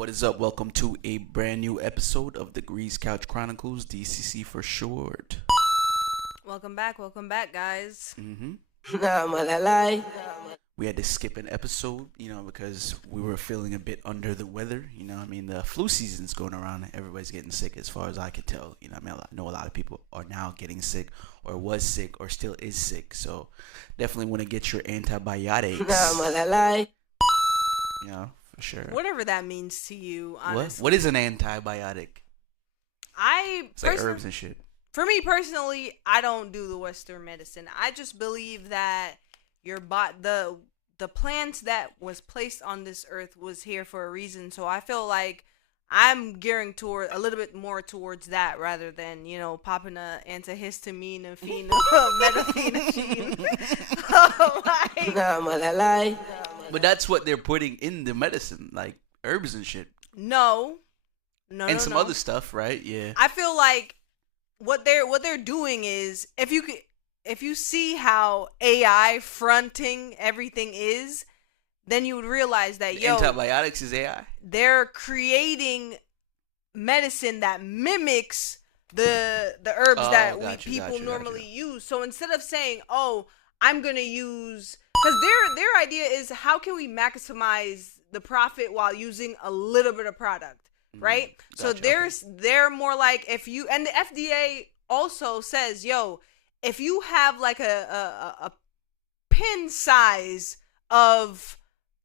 What is up? Welcome to a brand new episode of the CouchChronicles, DCC for short. Welcome back, guys. We had to skip an episode, because we were feeling a bit under the weather. The flu season's going around. Everybody's getting sick as far as I can tell. I know a lot of people are now getting sick or was sick or still is sick. So definitely want to get your antibiotics. For sure. Whatever that means to you, honestly. What is an antibiotic? It's like herbs and shit. For me personally, I don't do the Western medicine. I just believe that the plants that was placed on this earth was here for a reason. So I feel like I'm gearing toward a little bit more towards that rather than, popping a antihistamine and methamphetamine. But that's what they're putting in the medicine, like herbs and shit. No. And some other stuff, right? Yeah. I feel like what they're doing is if you see how AI fronting everything is, then you would realize that antibiotics is AI. They're creating medicine that mimics the herbs people normally use. So instead of saying, "Oh, I'm gonna use," because their idea is how can we maximize the profit while using a little bit of product, right? So they're more like and the FDA also says, if you have like a pin size of,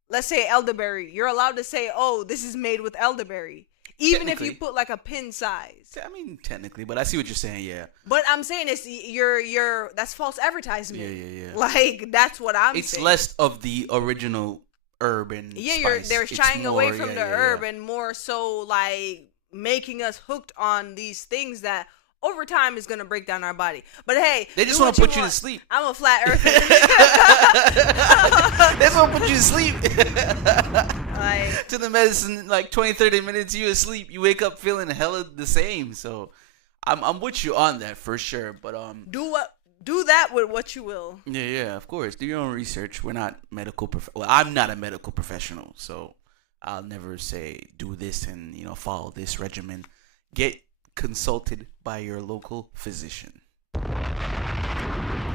let's say, elderberry, you're allowed to say, "Oh, this is made with elderberry," even if you put like a pin size. I mean, technically, but I see what you're saying. Yeah. But I'm saying that's false advertisement. Yeah. Like that's what I'm saying. It's less of the original herb and spice. They're shying away from the herb and more so like making us hooked on these things that over time is gonna break down our body. But hey, they just want to put you to sleep. I'm a flat earther. They just want to put you to sleep. To the medicine, like 20-30 minutes, you asleep. You wake up feeling hella the same. So, I'm with you on that for sure. But do that with what you will. Yeah, of course. Do your own research. We're not medical I'm not a medical professional, so I'll never say do this and follow this regimen. Get consulted by your local physician.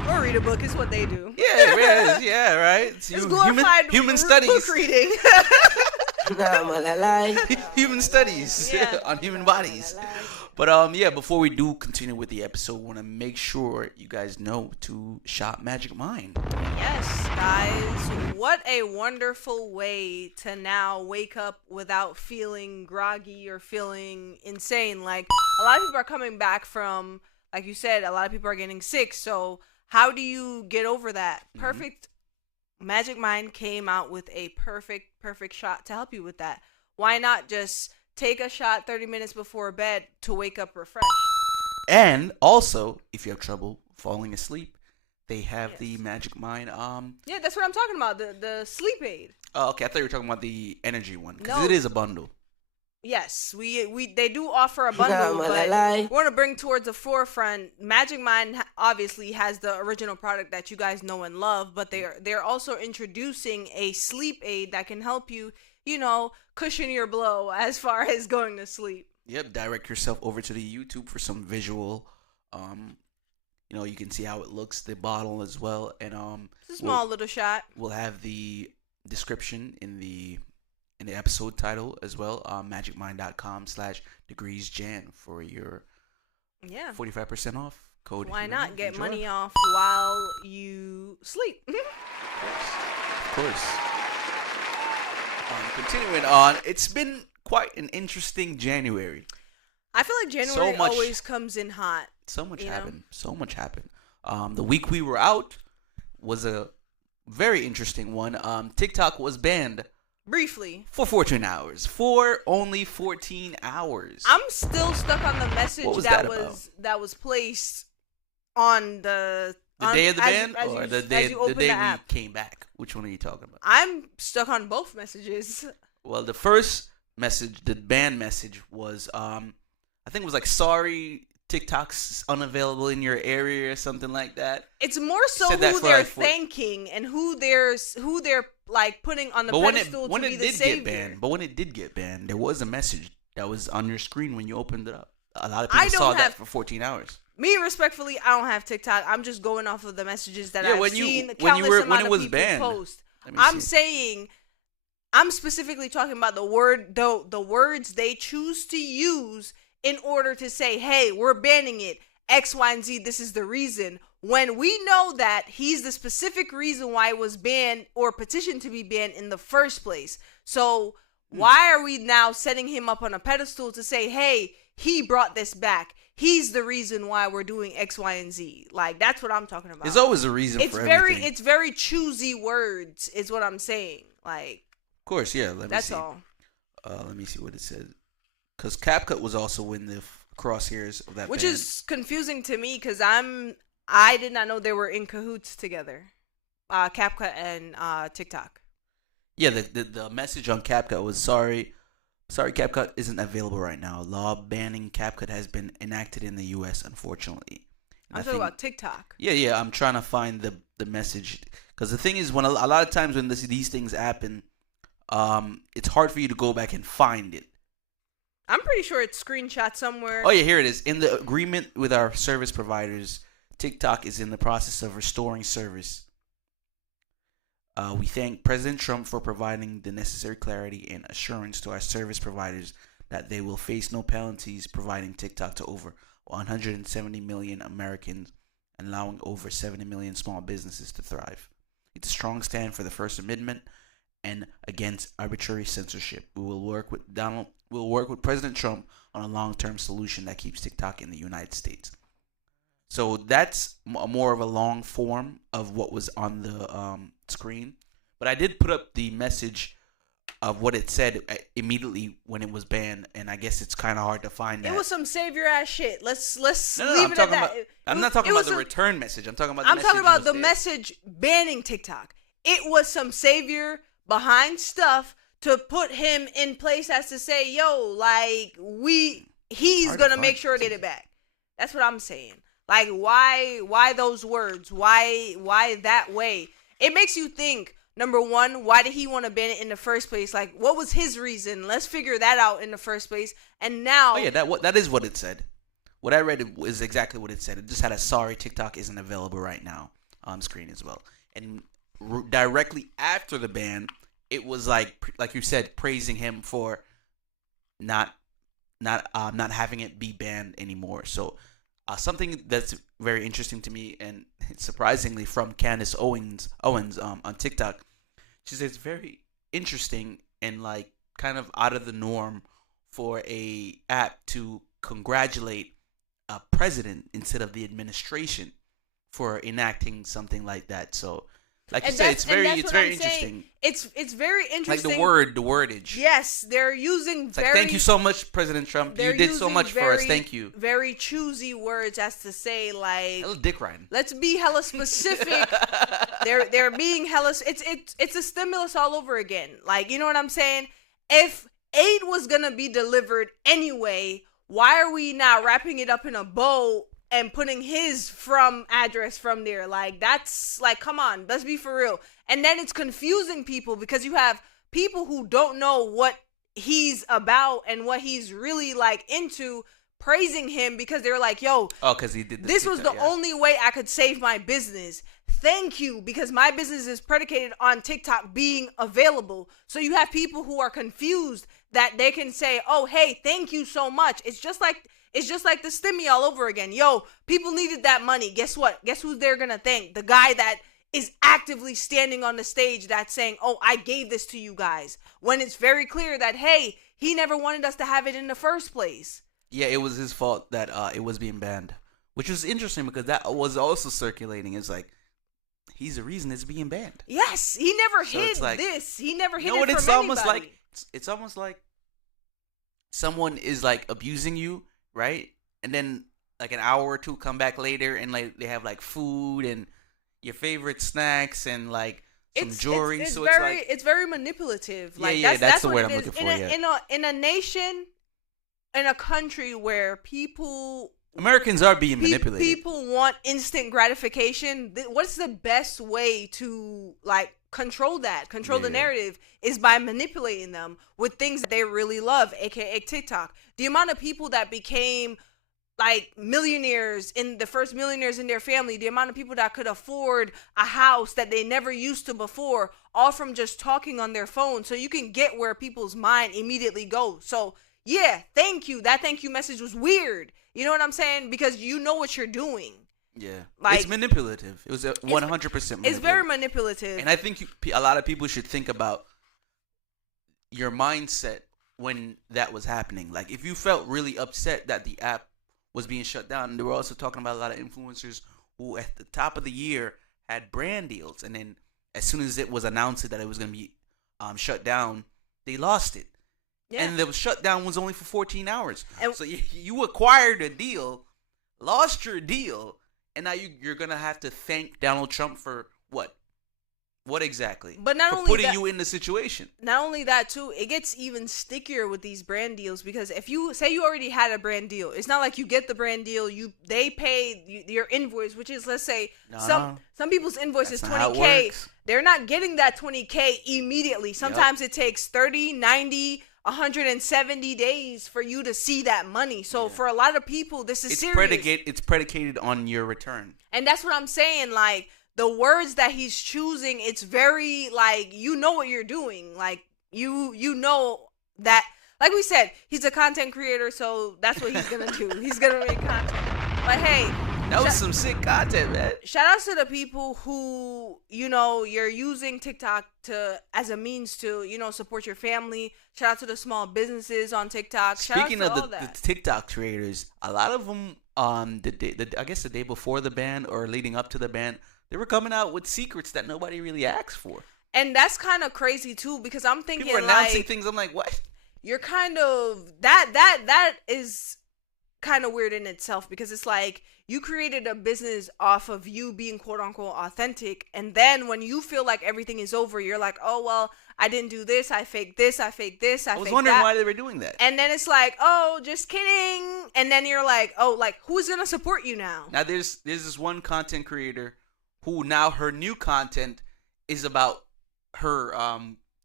Or read a book is what they do. Yeah, right. It's glorified human studies. Book reading. Human studies on human bodies. But before we do continue with the episode, I want to make sure you guys know to shop Magic Mind. Yes, guys. What a wonderful way to now wake up without feeling groggy or feeling insane. Like, a lot of people are coming back from, like you said, a lot of people are getting sick. So how do you get over that? Perfect. Magic Mind came out with a perfect shot to help you with that. Why not just take a shot 30 minutes before bed to wake up refreshed? And also, if you have trouble falling asleep, they have the Magic Mind. Yeah, that's what I'm talking about. The sleep aid. Oh, okay. I thought you were talking about the energy one because it is a bundle. Yes, they do offer a bundle, but we want to bring towards the forefront. Magic Mind obviously has the original product that you guys know and love, but they're also introducing a sleep aid that can help you, cushion your blow as far as going to sleep. Yep, direct yourself over to the YouTube for some visual. You can see how it looks, the bottle as well, and it's a small little shot. We'll have the description in the episode title as well. magicmind.com/degreesjan for your 45% off code. Why not get money off while you sleep? Of course. Continuing on, it's been quite an interesting January. I feel like January always comes in hot. So much happened. The week we were out was a very interesting one. TikTok was banned briefly for 14 hours. For only 14 hours. I'm still stuck on the message that was placed on the day of the ban or the day we came back. Which one are you talking about? I'm stuck on both messages. Well, the first message, the ban message was I think it was like sorry TikTok's unavailable in your area or something like that. It's more so who they're thanking and who they're like putting on the pedestal to be the savior. But when it did get banned, there was a message that was on your screen when you opened it up. A lot of people saw that for 14 hours. Me, respectfully, I don't have TikTok. I'm just going off of the messages that I've seen. When it was banned, post. I'm saying, I'm specifically talking about the words they choose to use in order to say, hey, we're banning it. X, Y, and Z, this is the reason. When we know that he's the specific reason why it was banned or petitioned to be banned in the first place. So why are we now setting him up on a pedestal to say, hey, he brought this back. He's the reason why we're doing X, Y, and Z. Like, that's what I'm talking about. There's always a reason for everything. It's very choosy words is what I'm saying. Like, of course, yeah. That's all. Let me see what it said. Because CapCut was also in the crosshairs of that Which band. is confusing to me because I did not know they were in cahoots together. CapCut and TikTok. Yeah, the message on CapCut was, sorry, CapCut isn't available right now. Law banning CapCut has been enacted in the U.S., unfortunately. I'm talking about TikTok. Yeah, I'm trying to find the message. Because the thing is, when a lot of times when these things happen, it's hard for you to go back and find it. I'm pretty sure it's screenshot somewhere. Oh, yeah, here it is. In the agreement with our service providers, TikTok is in the process of restoring service. We thank President Trump for providing the necessary clarity and assurance to our service providers that they will face no penalties, providing TikTok to over 170 million Americans and allowing over 70 million small businesses to thrive. It's a strong stand for the First Amendment and against arbitrary censorship. We'll work with President Trump on a long-term solution that keeps TikTok in the United States. So that's more of a long form of what was on the screen. But I did put up the message of what it said immediately when it was banned, and I guess it's kind of hard to find that. It was some savior ass shit. Let's leave it at that. I'm not talking about the return message. I'm talking about the message banning TikTok. It was some savior behind stuff to put him in place as to say, yo, like he's gonna make sure to get it back. That's what I'm saying. Like, why those words? Why that way? It makes you think, number one, why did he want to ban it in the first place? Like, what was his reason? Let's figure that out in the first place. And now... Oh, yeah, that is what it said. What I read is exactly what it said. It just had a sorry TikTok isn't available right now on screen as well. And directly after the ban, it was like you said, praising him for not having it be banned anymore. So... something that's very interesting to me, and surprisingly from Candace Owens on TikTok, she says it's very interesting and like kind of out of the norm for a app to congratulate a president instead of the administration for enacting something like that. So, like you said, it's very interesting. It's very interesting. Like the wordage. Yes, they're using thank you so much, President Trump. You did so much for us. Thank you. Very choosy words as to say, like, a little dick riding. Let's be hella specific. they're being hella. It's a stimulus all over again. Like, you know what I'm saying? If aid was gonna be delivered anyway, why are we now wrapping it up in a bow and putting his address from there? Like, that's like, come on, let's be for real. And then it's confusing people because you have people who don't know what he's about and what he's really like into, praising him because they're like, yo, because he did this was the only way I could save my business. Thank you, because my business is predicated on TikTok being available. So you have people who are confused that they can say, oh, hey, thank you so much. It's just like the stimmy all over again. Yo, people needed that money. Guess what? Guess who they're going to thank? The guy that is actively standing on the stage that's saying, oh, I gave this to you guys. When it's very clear that, hey, he never wanted us to have it in the first place. Yeah, it was his fault that it was being banned. Which was interesting because that was also circulating. It's like, he's the reason it's being banned. Yes, he never hid this. He never hid it from it's anybody. It's almost like someone is like abusing you, right? And then like an hour or two come back later and like they have like food and your favorite snacks and like some jewelry. It's very manipulative. Like, that's the word I'm looking for. In a nation, in a country where people Americans are being manipulated. People want instant gratification. What's the best way to like control the narrative is by manipulating them with things that they really love, aka TikTok. The amount of people that became like millionaires in the first millionaires in their family, the amount of people that could afford a house that they never used to before, all from just talking on their phone. So you can get where people's mind immediately goes. So yeah, thank you. That thank you message was weird. You know what I'm saying? Because you know what you're doing. Yeah, like, it's manipulative. It was 100%. It's very manipulative. And I think a lot of people should think about your mindset when that was happening. Like, if you felt really upset that the app was being shut down, and they were also talking about a lot of influencers who, at the top of the year, had brand deals, and then as soon as it was announced that it was going to be shut down, they lost it. Yeah. And the shutdown was only for 14 hours. And so you acquired a deal, lost your deal, and now you're going to have to thank Donald Trump for what? What exactly? But not for only putting that, you in the situation. Not only that, too, it gets even stickier with these brand deals, because if you say you already had a brand deal, it's not like you get the brand deal, they pay your invoice, which is, let's say, some people's invoice is $20K. They're not getting that $20K immediately. Sometimes it takes 30, 90, 170 days for you to see that money. So for a lot of people, this is serious. It's predicated on your return. And that's what I'm saying. Like, the words that he's choosing, it's very, like, you know what you're doing. Like, you know that, like we said, he's a content creator, so that's what he's going to do. He's going to make content. But, hey. That was some sick content, man. Shout out to the people who, you know, you're using TikTok as a means to, you know, support your family. Shout out to the small businesses on TikTok. Speaking of the TikTok creators, a lot of them, I guess the day before the ban or leading up to the ban, they were coming out with secrets that nobody really asked for. And that's kind of crazy, too, because I'm thinking, people are announcing things. I'm like, what? You're kind of, that is kind of weird in itself, because it's like, you created a business off of you being quote unquote authentic, and then when you feel like everything is over, you're like, oh well, I didn't do this, I faked this, I faked this, I faked that. I was wondering why they were doing that. And then it's like, oh, just kidding. And then you're like, oh, like, who's gonna support you now? Now there's this one content creator who now her new content is about her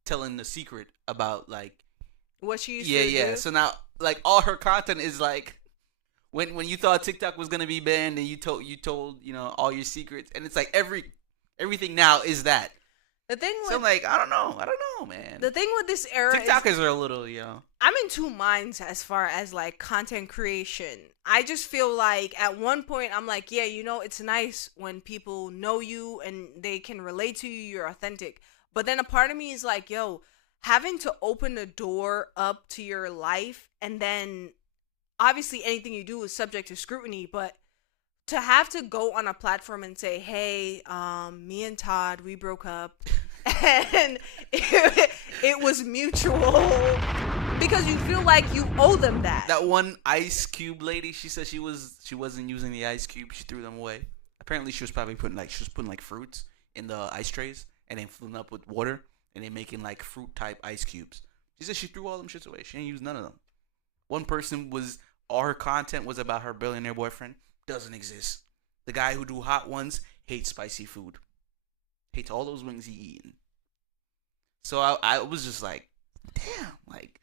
telling the secret about like what she used to do. Yeah. So now like all her content is like when you thought TikTok was gonna be banned and you told you know all your secrets, and it's like everything now is that. The thing with, so I'm like, I don't know, man. The thing with this era TikTokers are a little, you know. I'm in two minds as far as like content creation. I just feel like at one point I'm like, yeah, you know, it's nice when people know you and they can relate to you, you're authentic. But then a part of me is like, yo, having to open the door up to your life, and then obviously anything you do is subject to scrutiny, but to have to go on a platform and say, hey, me and Todd, we broke up and it was mutual, because you feel like you owe them that. That one Ice Cube lady, she said she wasn't using the ice cube, she threw them away. Apparently she was probably putting like fruits in the ice trays and then filling up with water and then making like fruit type ice cubes. She said she threw all them shits away. She ain't used none of them. One person all her content was about her billionaire boyfriend. Doesn't exist. The guy who do hot ones hates spicy food. Hates all those wings he eating. So I was just like, damn, like,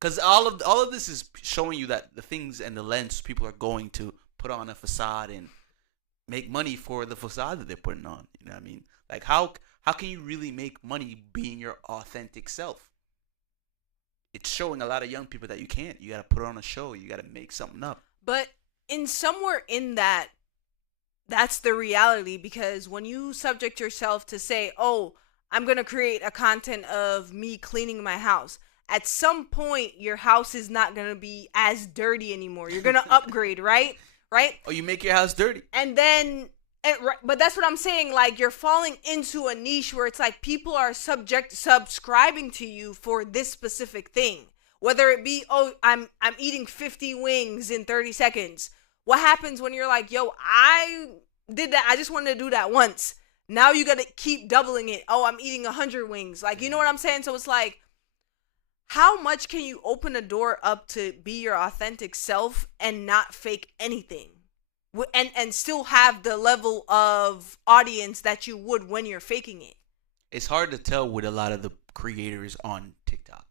because all of this is showing you that the things and the lens people are going to put on a facade and make money for the facade that they're putting on. You know what I mean? Like, how can you really make money being your authentic self? It's showing a lot of young people that you can't. You got to put on a show. You got to make something up. But in somewhere in that's the reality, because when you subject yourself to say, oh, I'm going to create a content of me cleaning my house, at some point your house is not going to be as dirty anymore. You're going to upgrade, right? Oh, you make your house dirty. And then, but that's what I'm saying. Like, you're falling into a niche where it's like people are subscribing to you for this specific thing. Whether it be, oh, I'm eating 50 wings in 30 seconds. What happens when you're like, yo, I did that. I just wanted to do that once. Now you got to keep doubling it. Oh, I'm eating 100 wings. Like, you know what I'm saying? So it's like, how much can you open a door up to be your authentic self and not fake anything? And still have the level of audience that you would when you're faking it. It's hard to tell with a lot of the creators on TikTok.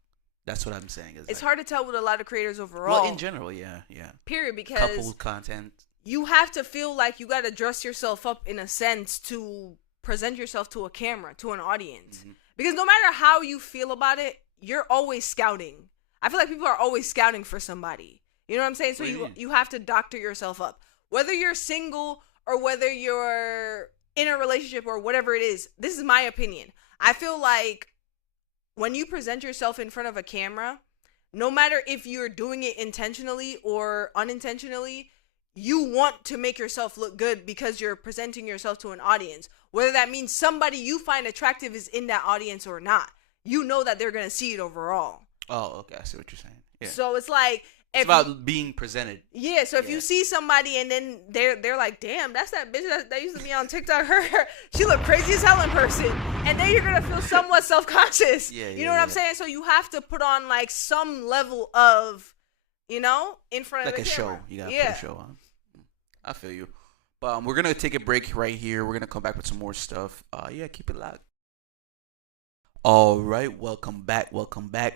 That's what I'm saying. It's hard to tell with a lot of creators overall. Well, in general, yeah. Period, because couple content. You have to feel like you got to dress yourself up in a sense to present yourself to a camera, to an audience. Mm-hmm. Because no matter how you feel about it, you're always scouting. I feel like people are always scouting for somebody. You know what I'm saying? So you have to doctor yourself up. Whether you're single or whether you're in a relationship or whatever it is, this is my opinion. I feel like when you present yourself in front of a camera, no matter if you're doing it intentionally or unintentionally, you want to make yourself look good because you're presenting yourself to an audience. Whether that means somebody you find attractive is in that audience or not. You know that they're going to see it overall. Oh, okay. I see what you're saying. Yeah. So it's like... It's about being presented. Yeah, so if you see somebody and then they're like, damn, that's that bitch that used to be on TikTok. She look crazy as hell in person. And then you're going to feel somewhat self-conscious. You know what I'm saying? So you have to put on like some level of, in front of the camera. Like a show. You got to put a show on. I feel you. But we're going to take a break right here. We're going to come back with some more stuff. Keep it locked. All right, welcome back.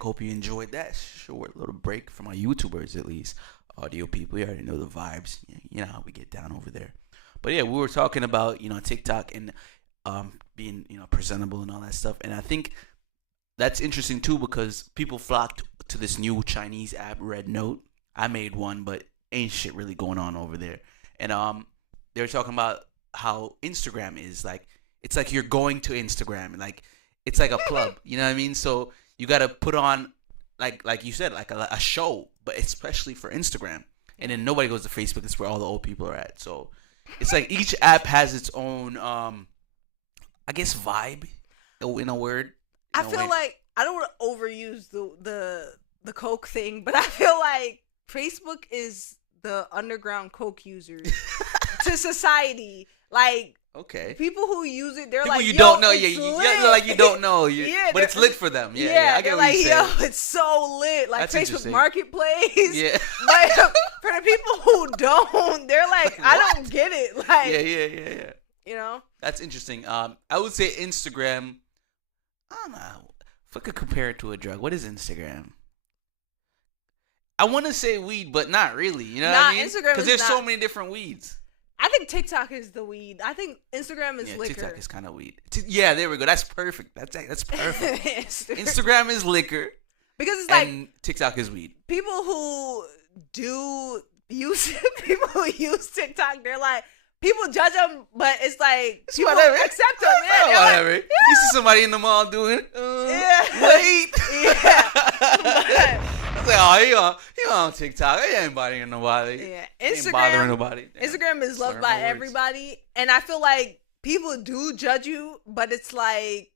Hope you enjoyed that short little break from our YouTubers, at least. Audio people, you already know the vibes. You know how we get down over there. But yeah, we were talking about, TikTok and being, presentable and all that stuff. And I think that's interesting too because people flocked to this new Chinese app, Rednote. I made one, but ain't shit really going on over there. And they were talking about how Instagram is like, it's like you're going to Instagram, like it's like a club, you know what I mean? So you got to put on, like you said, like a show, but especially for Instagram. And then nobody goes to Facebook. That's where all the old people are at. So it's like each app has its own, I guess, vibe, in a word. I feel like, I don't want to overuse the Coke thing, but I feel like Facebook is the underground Coke users to society. Like, okay, people who use it, they're people like, you don't know, like you don't know, but it's lit for them. I get what you're saying. It's so lit, like That's Facebook Marketplace. Yeah, but for the people who don't, they're like, I don't get it. Like, yeah. That's interesting. I would say Instagram. I don't know if I could compare it to a drug. What is Instagram? I want to say weed, but not really. You know what I mean? Because there's so many different weeds. I think TikTok is the weed. I think Instagram is liquor. TikTok is kind of weed. Yeah, there we go. That's perfect. That's perfect. Instagram is liquor. Because it's like TikTok is weed. People who use TikTok, they're like, people judge them, but it's like people accept them. Yeah, whatever. Like, you see somebody in the mall doing it. Wait. Yeah. It's like, he on TikTok. He ain't bothering nobody. Yeah, Instagram. Ain't bothering nobody. Instagram is loved by everybody, and I feel like people do judge you, but it's like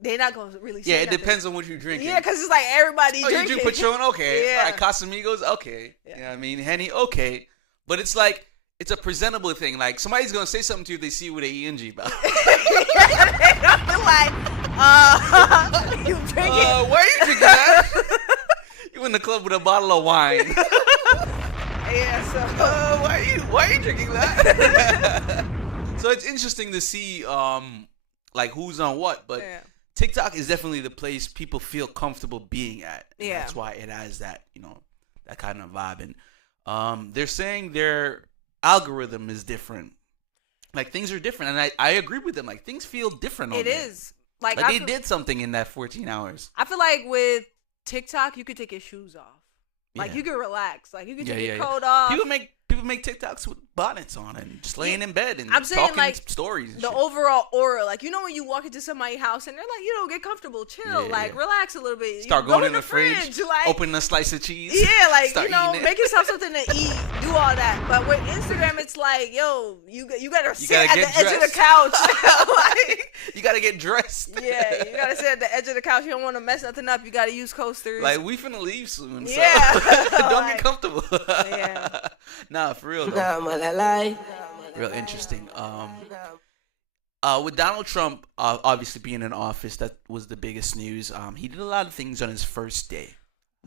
they're not gonna really. Say it depends on what you're drinking. Yeah, because it's like everybody drinking. You drink Patron, okay. Yeah. All right, Casamigos, okay. Yeah. You know what I mean? Henny, okay. But it's like it's a presentable thing. Like somebody's gonna say something to you if they see you with an ENG about. They don't feel like, you drinking? Why are you drinking that? You in the club with a bottle of wine. Yeah, so why are you drinking that? So it's interesting to see like who's on what, but TikTok is definitely the place people feel comfortable being at. Yeah. That's why it has that, that kind of vibe. And they're saying their algorithm is different. Like things are different, and I agree with them. Like things feel different. It is. Like they did something in that 14 hours. I feel like with TikTok, you could take your shoes off. Like you could relax. Like you could take your coat off. People make TikToks with bonnets on and just laying in bed and I'm saying, talking like, stories. And the overall aura, like when you walk into somebody's house and they're like, get comfortable, chill, relax a little bit. Start going in the fridge, like, open a slice of cheese. Yeah, like make yourself something to eat, do all that. But with Instagram, it's like, you gotta sit at the edge of the couch. Like, you gotta get dressed. Yeah, you gotta sit at the edge of the couch. You don't want to mess nothing up. You gotta use coasters. Like we finna leave soon. Yeah, so don't get comfortable. Yeah. Nah, for real though. Real interesting. With Donald Trump obviously being in office, that was the biggest news. He did a lot of things on his first day.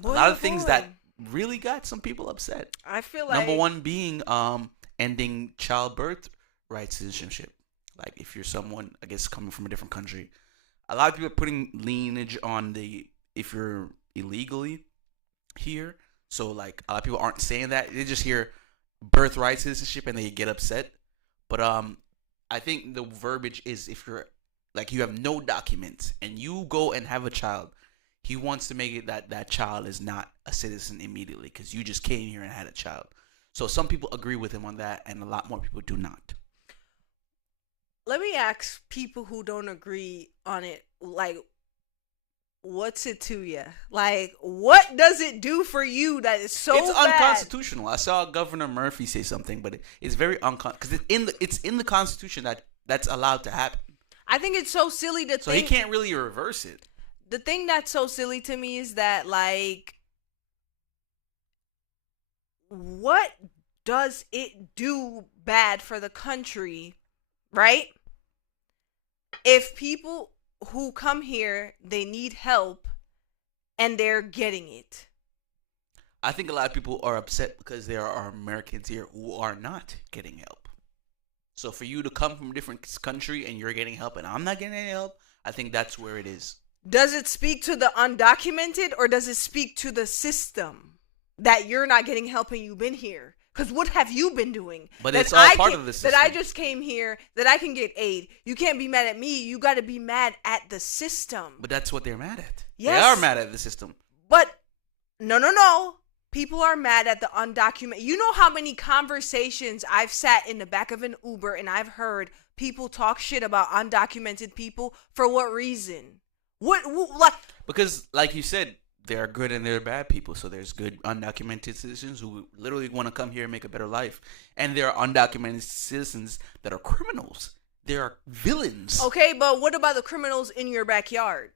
a lot of things that really got some people upset. I feel like number one being ending childbirth rights citizenship. Like if you're someone, I guess, coming from a different country, a lot of people are putting lineage on if you're illegally here. So like a lot of people aren't saying that. They just hear birthright citizenship and they get upset. But I think the verbiage is if you're like you have no documents and you go and have a child, he wants to make it that child is not a citizen immediately because you just came here and had a child. So some people agree with him on that and a lot more people do not. Let me ask people who don't agree on it, like, what's it to you? Like, what does it do for you that is so It's bad? Unconstitutional. I saw Governor Murphy say something, but it's very because it's in the Constitution that's allowed to happen. I think it's so silly to so think. So he can't really reverse it. The thing that's so silly to me is that, like, what does it do bad for the country, right? If people who come here, they need help and they're getting it. I think a lot of people are upset because there are Americans here who are not getting help. So for you to come from a different country and you're getting help and I'm not getting any help, I think that's where it is. Does it speak to the undocumented or does it speak to the system that you're not getting help and you've been here? Because what have you been doing? But it's all part of the system. That I just came here, that I can get aid. You can't be mad at me. You got to be mad at the system. But that's what they're mad at. Yes. They are mad at the system. But no. People are mad at the undocumented. You know how many conversations I've sat in the back of an Uber and I've heard people talk shit about undocumented people? For what reason? What like? Because, like you said, there are good and there are bad people. So there's good undocumented citizens who literally want to come here and make a better life. And there are undocumented citizens that are criminals. There are villains. Okay, but what about the criminals in your backyard?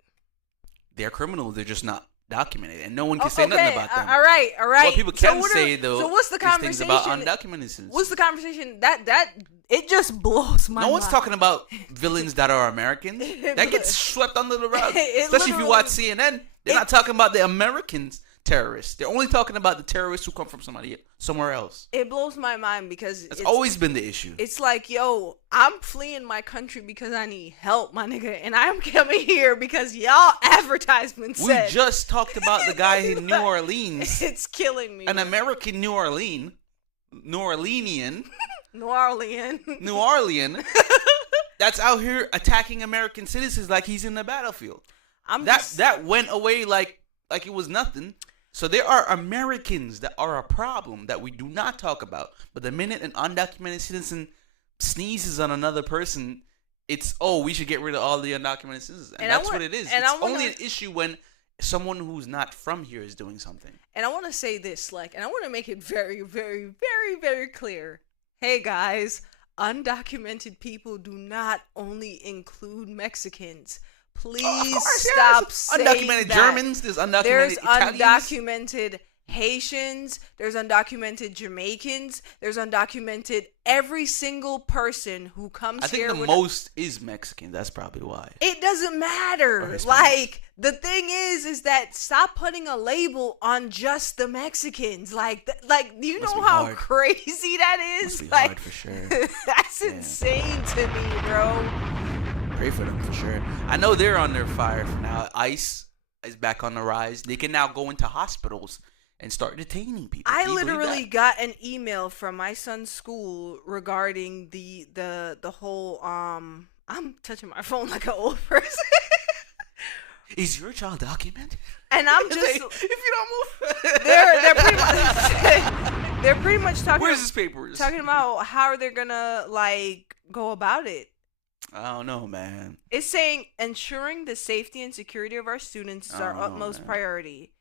They're criminals. They're just not documented. And no one can say nothing about them. All right. What people can say, though, so what's the conversation about undocumented citizens. What's the conversation? That it just blows my mind. No one's talking about villains that are Americans. That gets swept under the rug. Especially if you watch CNN. They're not talking about the Americans terrorists. They're only talking about the terrorists who come from somewhere else. It blows my mind because it's always been the issue. It's like, yo, I'm fleeing my country because I need help, my nigga, and I'm coming here because y'all advertisement said. We just talked about the guy in New Orleans. It's killing me. An American New Orleanian. That's out here attacking American citizens like he's in the battlefield. That went away like it was nothing. So there are Americans that are a problem that we do not talk about. But the minute an undocumented citizen sneezes on another person, it's, we should get rid of all the undocumented citizens. And that's what it is. It's only an issue when someone who's not from here is doing something. And I want to say this, and I want to make it very, very, very, very clear. Hey, guys, undocumented people do not only include Mexicans. Please stop saying undocumented that. Germans. There's undocumented Italians. Undocumented Haitians. There's undocumented Jamaicans. There's undocumented every single person who comes here. I think the most is Mexican. That's probably why. It doesn't matter. Like, the thing is that stop putting a label on just the Mexicans. Like, do you know how crazy that is? Must be hard for sure. That's insane to me, bro. Pray for them for sure. I know they're under fire for now. ICE is back on the rise. They can now go into hospitals and start detaining people. I literally got an email from my son's school regarding the whole I'm touching my phone like an old person. Is your child documented? And I'm just if you don't move, they're pretty much talking. Where's his papers? Talking about how they're gonna go about it. I don't know, man. It's saying ensuring the safety and security of our students is our utmost priority.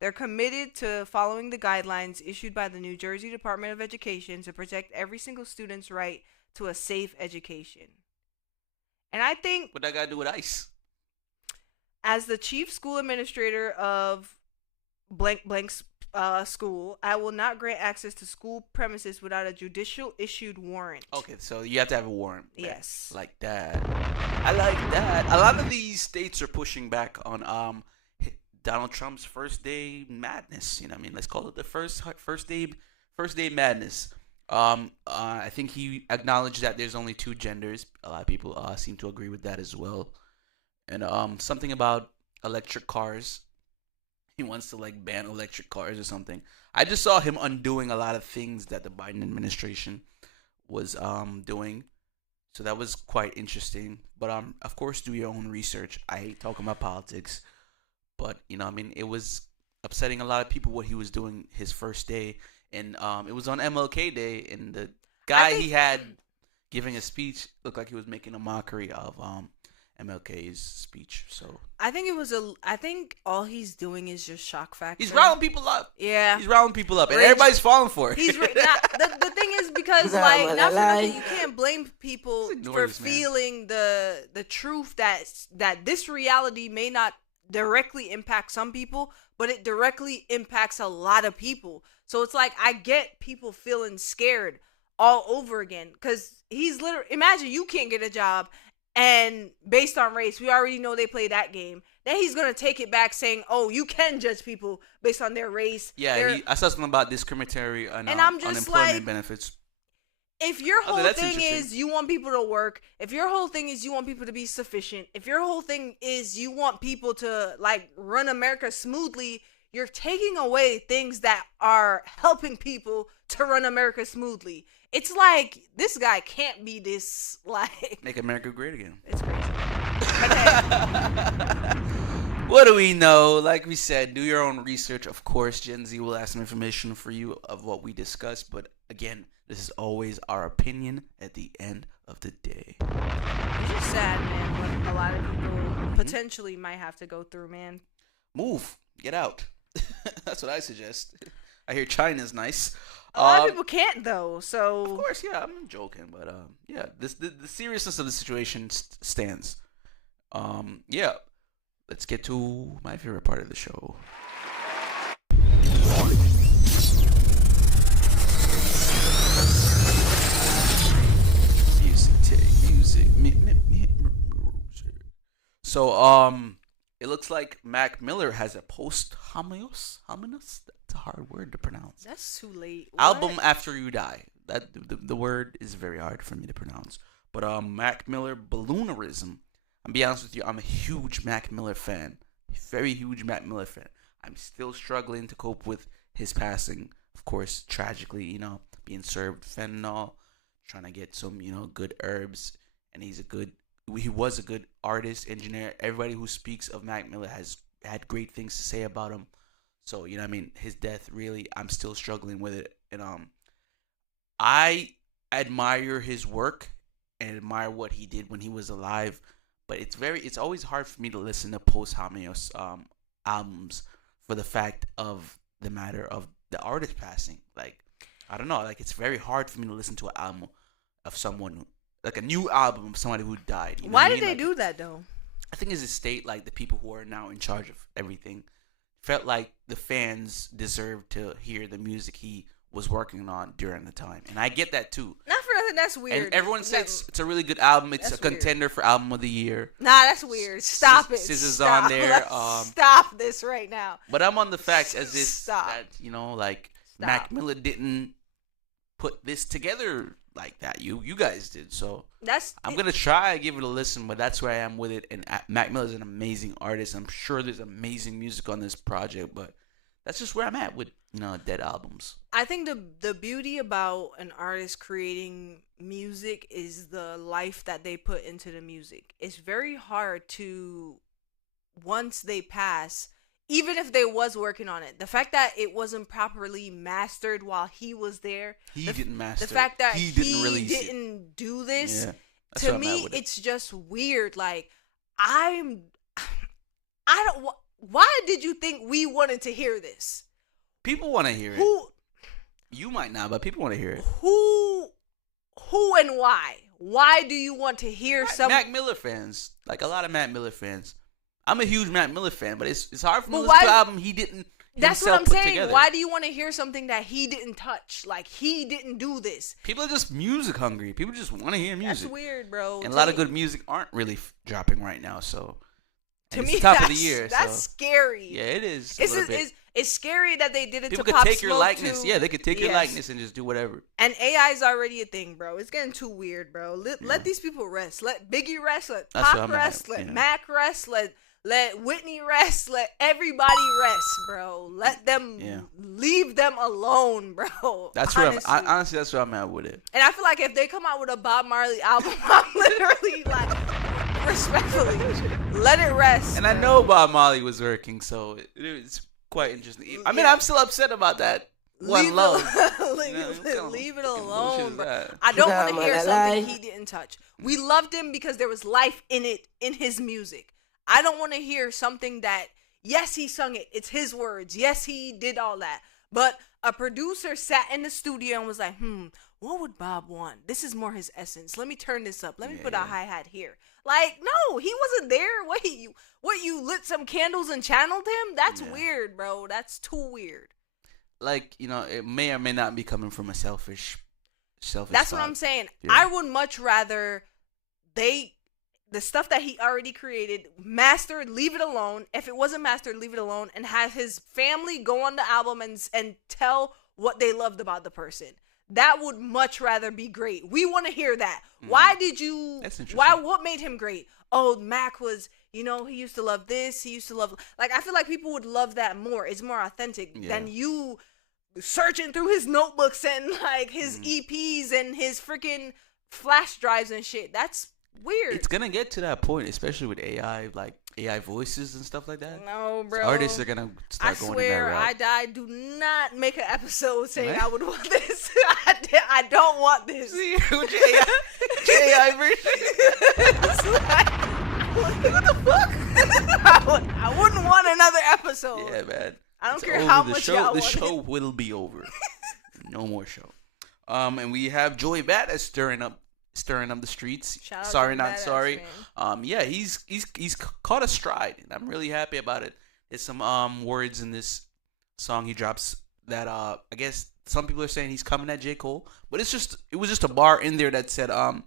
They're committed to following the guidelines issued by the New Jersey Department of Education to protect every single student's right to a safe education. And I think... What that got to do with ICE? As the chief school administrator of blank's school, I will not grant access to school premises without a judicial issued warrant. Okay, so you have to have a warrant. Yes. Like that. I like that. A lot of these states are pushing back on Donald Trump's first day madness. You know what I mean? Let's call it the first day madness. I think he acknowledged that there's only two genders. A lot of people seem to agree with that as well. And something about electric cars. He wants to like ban electric cars or something. I just saw him undoing a lot of things that the Biden administration was doing. So that was quite interesting. But of course, do your own research. I hate talking about politics, but you know, I mean, it was upsetting a lot of people what he was doing his first day, and it was on MLK Day, and the guy he had giving a speech looked like he was making a mockery of MLK's speech. So I think all he's doing is just shock factor. He's riling people up. Yeah, he's riling people up, and everybody's falling for it. The thing is because like not for nothing, you can't blame people for feeling the truth that this reality may not directly impact some people, but it directly impacts a lot of people. So it's like I get people feeling scared all over again because he's literally imagine you can't get a job. And based on race, we already know they play that game. Then he's going to take it back saying, oh, you can judge people based on their race. Yeah, I saw something about discriminatory and I'm just unemployment like, benefits. If your whole thing is you want people to work, if your whole thing is you want people to be sufficient, if your whole thing is you want people to like run America smoothly, you're taking away things that are helping people to run America smoothly. It's like this guy can't be this like make America great again. It's crazy. What do we know? Like we said, do your own research. Of course, Gen Z will have some information for you of what we discussed. But again, this is always our opinion at the end of the day. It's just sad, man. What a lot of people potentially might have to go through, man. Move. Get out. That's what I suggest. I hear China's nice. A lot of people can't though, so of course, yeah, I'm joking, but yeah, the seriousness of the situation stands. Yeah, let's get to my favorite part of the show. Music. So it looks like Mac Miller has a posthumous. That's a hard word to pronounce. That's too late. Album After You Die. That the word is very hard for me to pronounce. But Mac Miller, Baloonerism. I'll be honest with you, I'm a huge Mac Miller fan. Very huge Mac Miller fan. I'm still struggling to cope with his passing. Of course, tragically, you know, being served fentanyl, trying to get some, you know, good herbs, and he was a good artist, engineer. Everybody who speaks of Mac Miller has had great things to say about him. So, you know what I mean? His death, really, I'm still struggling with it. And I admire his work and admire what he did when he was alive. But it's always hard for me to listen to posthumous albums for the fact of the matter of the artist passing. Like, I don't know. Like, it's very hard for me to listen to an album of someone, like a new album of somebody who died. You know Why did they do that, though? I think it's a state, like, the people who are now in charge of everything felt like the fans deserved to hear the music he was working on during the time. And I get that, too. Not for nothing, that's weird. And everyone says it's a really good album. It's a contender for Album of the Year. Nah, that's weird. Stop it. SZA's on there. Stop this right now. But I'm on the fact as this, that, you know, like, Mac Miller didn't put this together like that. You guys did. So I'm gonna try to give it a listen, but that's where I am with it. And Mac Miller's an amazing artist. I'm sure there's amazing music on this project, but that's just where I'm at with, you know, dead albums. I think the beauty about an artist creating music is the life that they put into the music. It's very hard to, once they pass, even if they was working on it, the fact that it wasn't properly mastered while he was there, he didn't master the fact that he didn't do this, to me it's just weird. Like, I don't. Why did you think we wanted to hear this? People want to hear it. You might not, but people want to hear it. Who and why? Why do you want to hear some Mac Miller fans? Like a lot of Mac Miller fans. I'm a huge Mac Miller fan, but it's hard for me to listen to an album he didn't. That's what I'm saying. Together. Why do you want to hear something that he didn't touch? Like, he didn't do this. People are just music hungry. People just want to hear music. That's weird, bro. And a lot of good music aren't really dropping right now, so To me, it's the top of the year. That's scary. Yeah, it is. It's scary that they did it People to could Pop take your Smoke likeness. too. Yeah, they could take your likeness and just do whatever. And AI is already a thing, bro. It's getting too weird, bro. Let these people rest. Let Biggie rest. Let Pop rest. Let Mac rest. Let Whitney rest. Let everybody rest, bro. Let them leave them alone, bro. That's where honestly, that's where I'm at with it. And I feel like if they come out with a Bob Marley album, I'm literally like, respectfully, let it rest. And bro. I know Bob Marley was working, so it's quite interesting. I mean, I'm still upset about that. Leave it alone, bro. I don't want to hear something he didn't touch. We loved him because there was life in it, in his music. I don't want to hear something that, yes, he sung it. It's his words. Yes, he did all that. But a producer sat in the studio and was like, what would Bob want? This is more his essence. Let me turn this up. Let me put a hi-hat here. Like, no, he wasn't there. What, you lit some candles and channeled him? That's weird, bro. That's too weird. Like, it may or may not be coming from a selfish That's thought. What I'm saying. Yeah. I would much rather the stuff that he already created, mastered, leave it alone. If it wasn't mastered, leave it alone. And have his family go on the album and tell what they loved about the person. That would much rather be great. We want to hear that. Why did you... That's interesting. What made him great? Oh, Mac was... he used to love this. He used to love... Like, I feel like people would love that more. It's more authentic than you searching through his notebooks and, like, his EPs and his freaking flash drives and shit. That's weird. It's going to get to that point, especially with AI, like, AI voices and stuff like that. No, bro. So artists are going to start going in that route. I swear, do not make an episode saying I would want this. I don't want this. See, with your AI version. It's like, what the fuck? I wouldn't want another episode. Yeah, man. I don't care how much y'all want. The show will be over. No more show. And we have Joey Badass stirring up the streets. Sorry, not sorry. Man. He's caught a stride, and I'm really happy about it. There's some words in this song he drops that I guess some people are saying he's coming at J. Cole, but it was just a bar in there that said I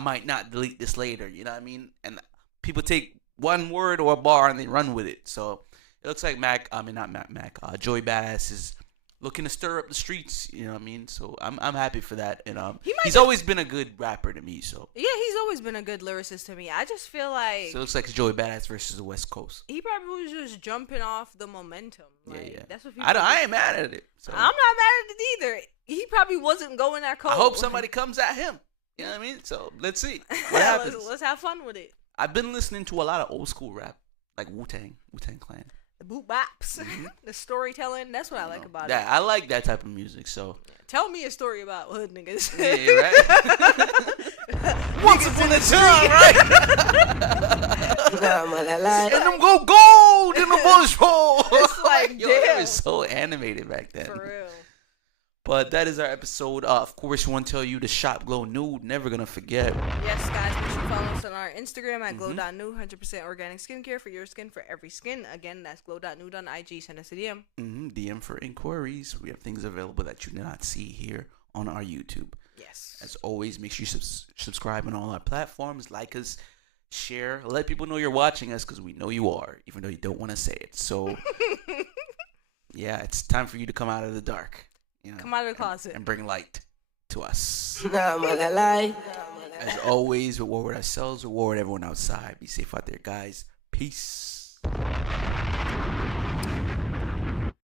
might not delete this later, you know what I mean? And people take one word or a bar and they run with it. So it looks like Joey Badass is looking to stir up the streets, you know what I mean? So I'm happy for that. And he's always been a good rapper to me, so. Yeah, he's always been a good lyricist to me. I just feel like so it looks like it's Joey Badass versus the West Coast. He probably was just jumping off the momentum. Like, yeah. That's what I ain't mad at it. So. I'm not mad at it either. He probably wasn't going that cold. I hope somebody comes at him. You know what I mean? So let's see what happens. Let's have fun with it. I've been listening to a lot of old school rap, like Wu-Tang Clan. The boot bops, the storytelling. That's what I like about it. I like that type of music. So tell me a story about hood niggas. Yeah, right. Once upon a time, right? And them go gold in the bush hole. It's like, yo, it was so animated back then. For real. But that is our episode. Of course, we want to tell you to shop Glow Nude. Never gonna forget. Yes, guys. Make sure you follow us on our Instagram at glow.nude. 100% organic skincare for your skin, for every skin. Again, that's glow.nude on IG. Send us a DM. DM for inquiries. We have things available that you do not see here on our YouTube. Yes. As always, make sure you subscribe on all our platforms. Like us, share, let people know you're watching us because we know you are, even though you don't want to say it. So, yeah, it's time for you to come out of the dark. Come out of the closet and bring light to us. As always, we're war with ourselves, we're war with everyone outside. Be safe out there, guys. Peace.